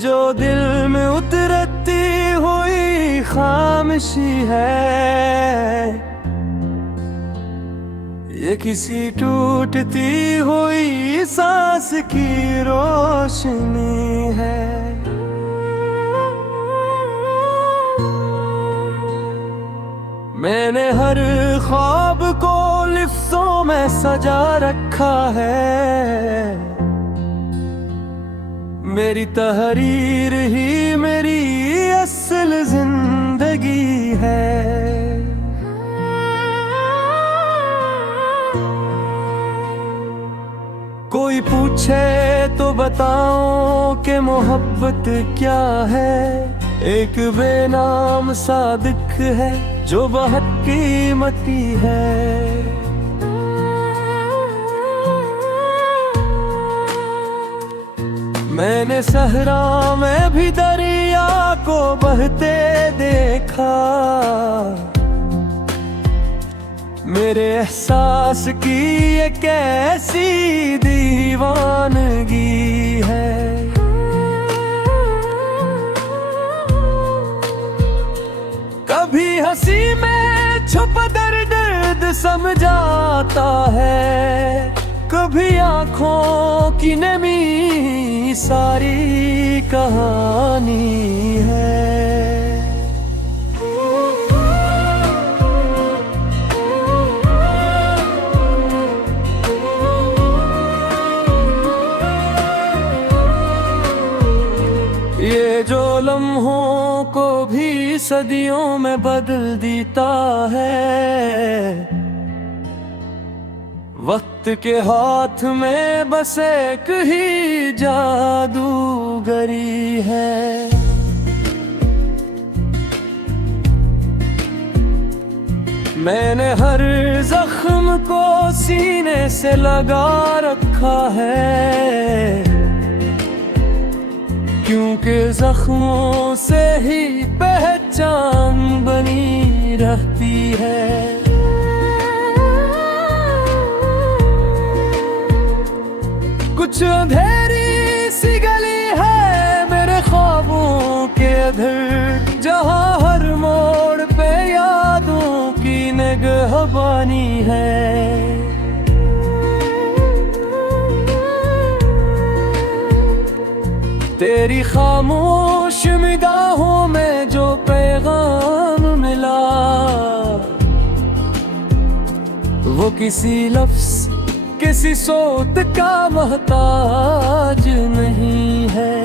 जो दिल में उतरती हुई खामोशी है, ये किसी टूटती हुई सांस की रोशनी है। मैंने हर ख्वाब को लिफ्ज़ों में सजा रखा है, मेरी तहरीर ही मेरी असल जिंदगी है। कोई पूछे तो बताऊं कि मोहब्बत क्या है, एक बेनाम सादिक है जो बहुत कीमती है। मैंने सहरा में भी दरिया को बहते देखा, मेरे एहसास की ये कैसी दीवानगी है। कभी हंसी में छुपा दर्द समझाता है, कभी आँखों की नमी सारी कहानी है। ये जो लम्हों को भी सदियों में बदल देता है, वक्त के हाथ में बस एक ही जादूगरी है। मैंने हर जख्म को सीने से लगा रखा है, क्योंकि जख्मों से ही पहचान बनी रहती है। कुछ अंधेरी सी गली है मेरे ख्वाबों के अधर, जहाँ हर मोड़ पे यादों की निगहबानी है। तेरी खामोश निगाहों में जो पैगाम मिला, वो किसी लफ्ज़ किसी सोत का मोहताज नहीं है।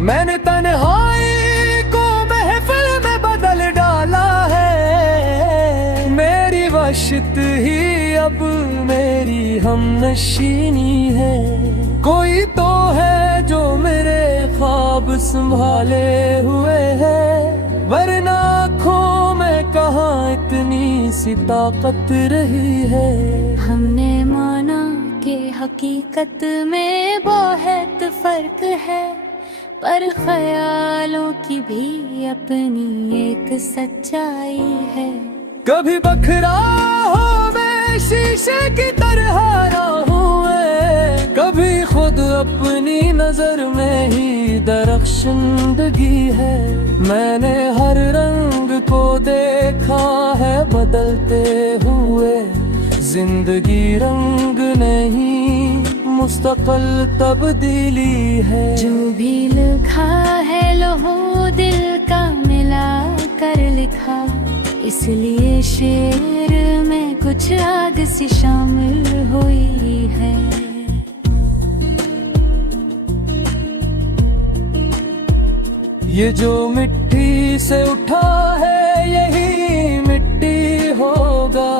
मैंने तन्हाई को महफिल में बदल डाला है, मेरी वशत ही अब मेरी हमनशीनी है। कोई तो है जो मेरे ख्वाब संभाले हुए है, वरना आँखों में कहाँ इतनी सी ताकत रही है। हमने माना कि हकीकत में बहुत फर्क है, पर ख्यालों की भी अपनी एक सच्चाई है। कभी बखरा हो मैं शीशे की तरह ना हुए, कभी खुद अपनी नजर में ही दरख्शंदगी है। मैंने हर रंग को देखा है बदलते हुए, जिंदगी रंग नहीं मुस्तकिल तब्दीली है। जो भी लिखा है लोहो दिल का मिला कर लिखा, इसलिए शेर में कुछ आग सी शामिल हुई है। ये जो मिट्टी से उठा है यही मिट्टी होगा,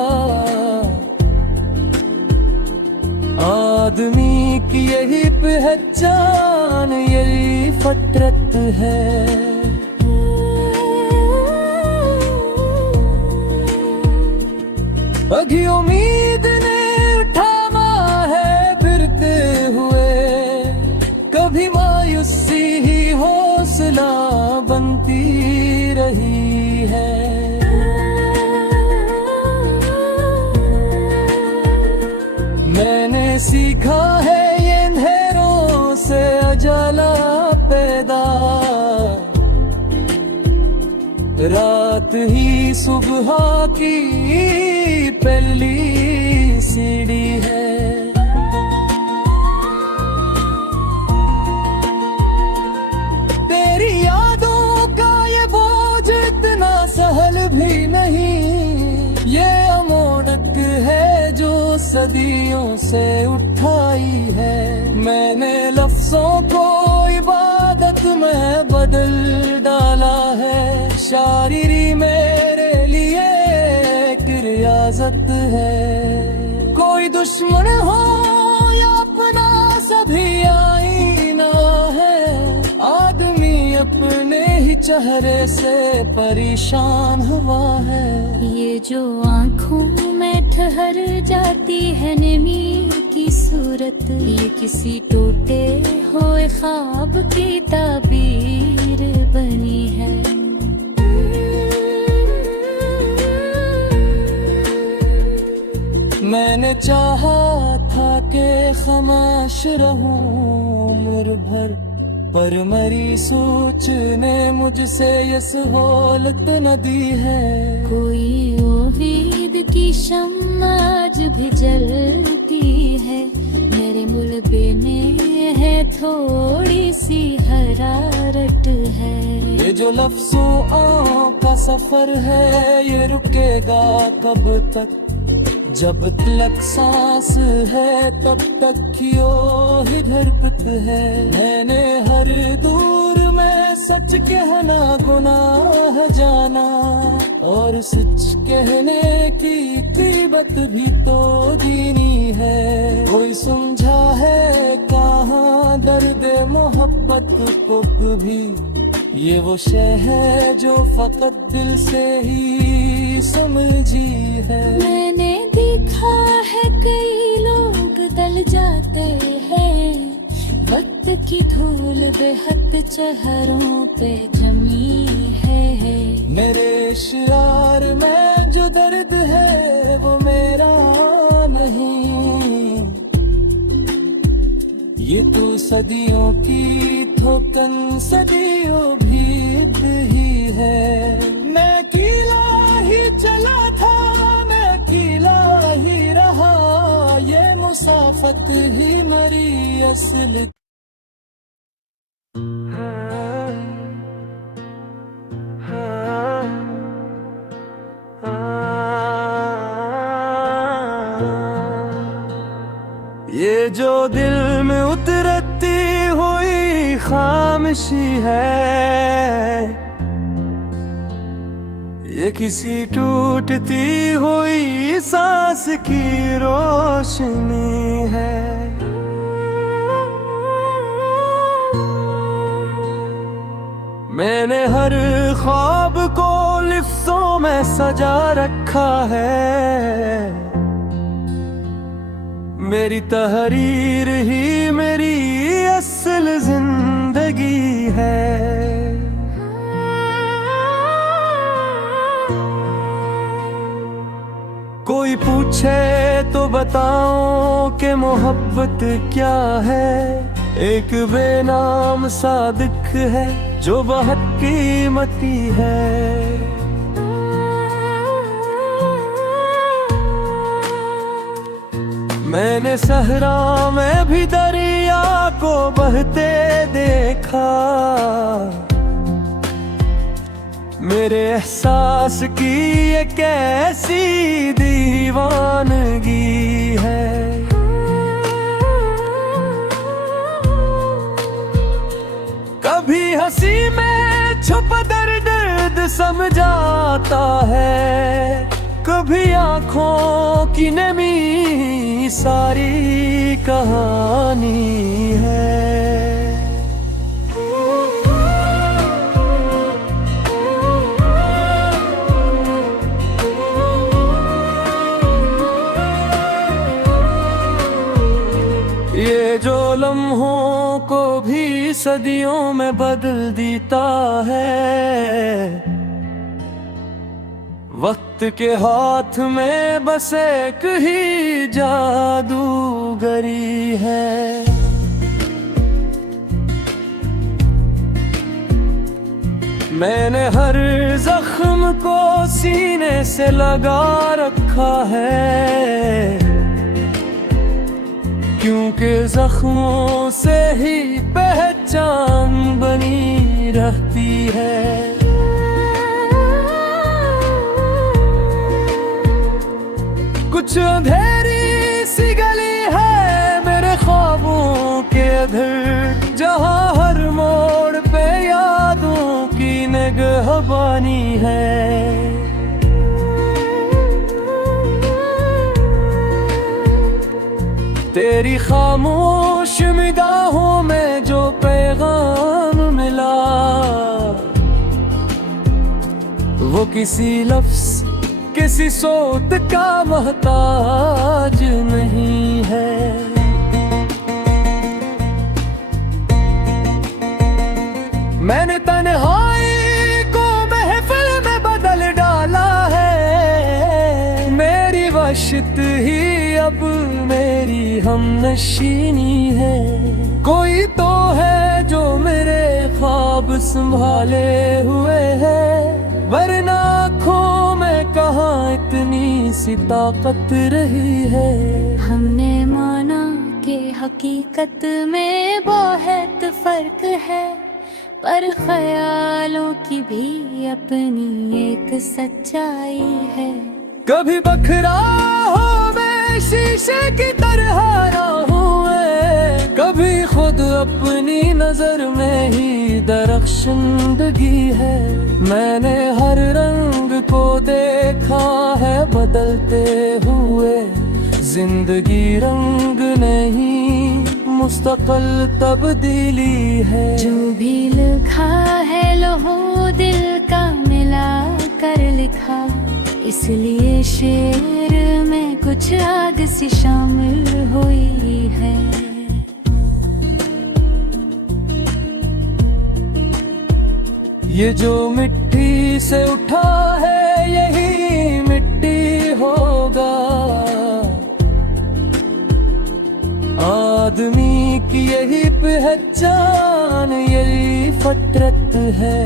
आदमी की यही पहचान यही फतरत है। अभी उम्मीद ने थामा है फिरते हुए, कभी मायूसी ही हौसला बनती रही है। मैंने सीखा रात ही सुबह की पहली सीढ़ी है। तेरी यादों का ये बोझ इतना सहल भी नहीं, ये अमोनक है जो सदियों से उठाई है। मैंने लफ्जों को इबादत में बदल डाला है, शायरी मेरे लिए एक रियाजत है। कोई दुश्मन हो या अपना सभी आईना है, आदमी अपने ही चेहरे से परेशान हुआ है। ये जो आँखों में ठहर जाती है नमी की सूरत, ये किसी टूटे हुए ख्वाब की ताबीर बनी है। मैंने चाहा था कि खामोश रहूं उम्र भर, पर मेरी सोच ने मुझसे ये सहूलत न दी है। कोई उम्मीद की शम्मा आज भी जलती है, मेरे मुलबे में है थोड़ी सी हरारत है। ये जो लफ्जों का सफर है ये रुकेगा कब तक, जब तक सांस है तब तक क्यों ही धड़कत है। मैंने हर दूर में सच कहना गुनाह जाना, और सच कहने की कीमत भी तो जीनी है। कोई समझा है कहाँ दर्द मोहब्बत को भी, ये वो शय है जो फकत दिल से ही समझी है। मैंने देखा है कई लोग दल जाते हैं, वक्त की धूल बेहद चेहरों पे जमी है। मेरे शियार में जो दर्द है वो मेरा नहीं, ये तो सदियों की थोकन सदियों भीत ही है। मैं कीला ही चला था, मैं कीला ही रहा, ये मुसाफत ही मेरी असल। ये जो दिल में उतरती हुई खामोशी है, ये किसी टूटती हुई सांस की रोशनी है। मैंने हर ख्वाब को लिफ्टों में सजा रखा है, मेरी तहरीर ही मेरी असल जिंदगी है। कोई पूछे तो बताओ कि मोहब्बत क्या है, एक बेनाम सादिक है जो बहुत कीमती है। मैंने सहरा में भी दरिया को बहते देखा, मेरे एहसास की ये कैसी दीवानगी है। कभी हंसी में छुपा दर्द समझाता है, कभी आँखों की नमी सारी कहानी है। ये जो लम्हों को भी सदियों में बदल देता है, वक्त के हाथ में बस एक ही जादूगरी है। मैंने हर जख्म को सीने से लगा रखा है, क्योंकि जख्मों से ही पहचान बनी रहती है। कुछ अंधेरी सी गली है मेरे ख्वाबों के अधर, जहाँ हर मोड़ पे यादों की निगहबानी है। तेरी खामोश निगाहों में जो पैगाम मिला, वो किसी लफ्ज़ किसी सोत का मोहताज नहीं है। मैंने तन्हाई को महफिल में बदल डाला है, मेरी वशत ही अब मेरी हमनशीनी है। कोई तो है जो मेरे ख्वाब संभाले हुए है, वरना आँखों में कहाँ इतनी सी ताकत रही है। हमने माना कि हकीकत में बहुत फर्क है, पर ख्यालों की भी अपनी एक सच्चाई है। कभी बखरा हो मैं शीशे की तरह ना हुए, कभी खुद अपनी नजर में ही दरख्शंदगी है। मैंने हर रंग को देखा है बदलते हुए, जिंदगी रंग नहीं मुस्तकिल तब्दीली है। जो भी लिखा है लोहो दिल का मिला कर लिखा, इसलिए शेर में कुछ आग सी शामिल हुई है। ये जो मिट्टी से उठा है यही मिट्टी होगा, आदमी की यही पहचान यही फतरत है।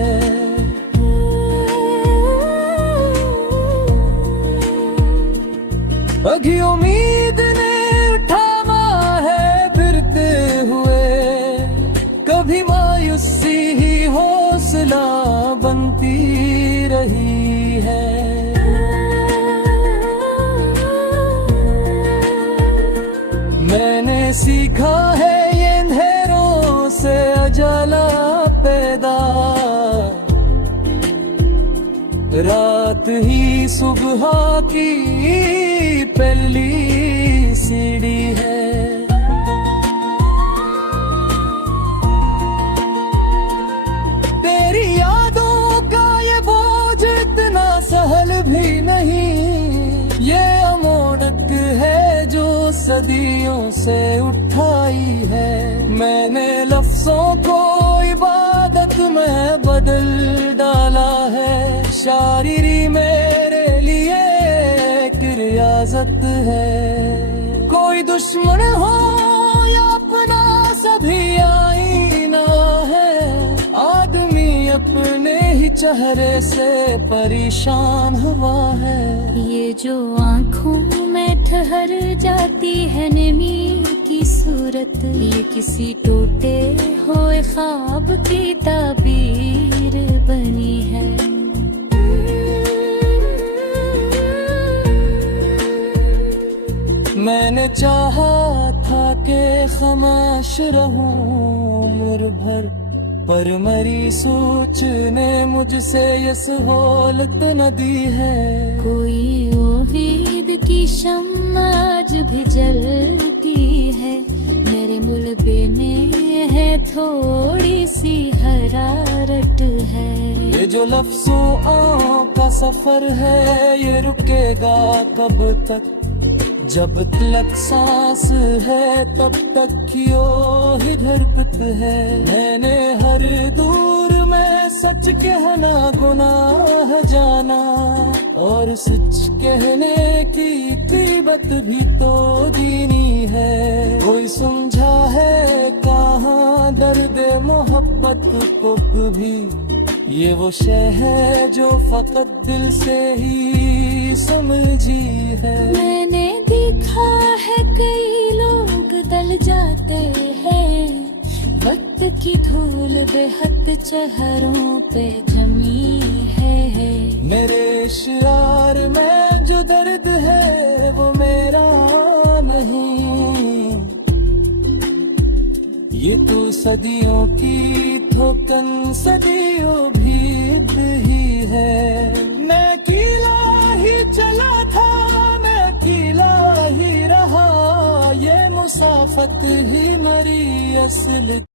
अभी उम्मीद ने उठावा है फिरते हुए, कभी मायूसी ही हौसला बनती रही है। मैंने सीखा है ये अंधेरों से उजाला पैदा, रात ही सुबह की पहली सीढ़ी है। तेरी यादों का ये बोझ इतना सहल भी नहीं, ये अमोनक है जो सदियों से उठाई है। मैंने लफ्जों को इबादत में बदल डाला है, शायरी मेरे लिए एक रियाजत है। कोई दुश्मन हो या अपना सभी आईना है, आदमी अपने ही चेहरे से परेशान हुआ है। ये जो आँखों में ठहर जाती है नमी की सूरत, ये किसी टूटे हुए ख्वाब की ताबीर बनी है। मैंने चाहा था कि खामोश रहूं उम्र भर, पर मेरी सोच ने मुझसे ये सहूलत न दी है। कोई उम्मीद की शम्मा आज भी जलती है, मेरे मुलबे में है थोड़ी सी हरारत है। ये जो लफ्जों का सफर है ये रुकेगा कब तक, जब तक सांस है तब तक क्यों ही धड़कत है। मैंने हर दूर में सच कहना गुनाह जाना, और सच कहने की कीमत भी तो दीनी है। कोई समझा है कहाँ दर्द मोहब्बत को भी। ये वो शय है जो फकत दिल से ही समझी है। मैंने देखा है कई लोग दल जाते हैं, वक्त की धूल बेहद चेहरों पे जमी है। मेरे शियार में जो दर्द है वो मेरा नहीं, ये तो सदियों की थोकन सदियों भीत ही है। मैं अकेला ही चला था, मैं अकेला ही रहा, ये मुसाफत ही मरी असल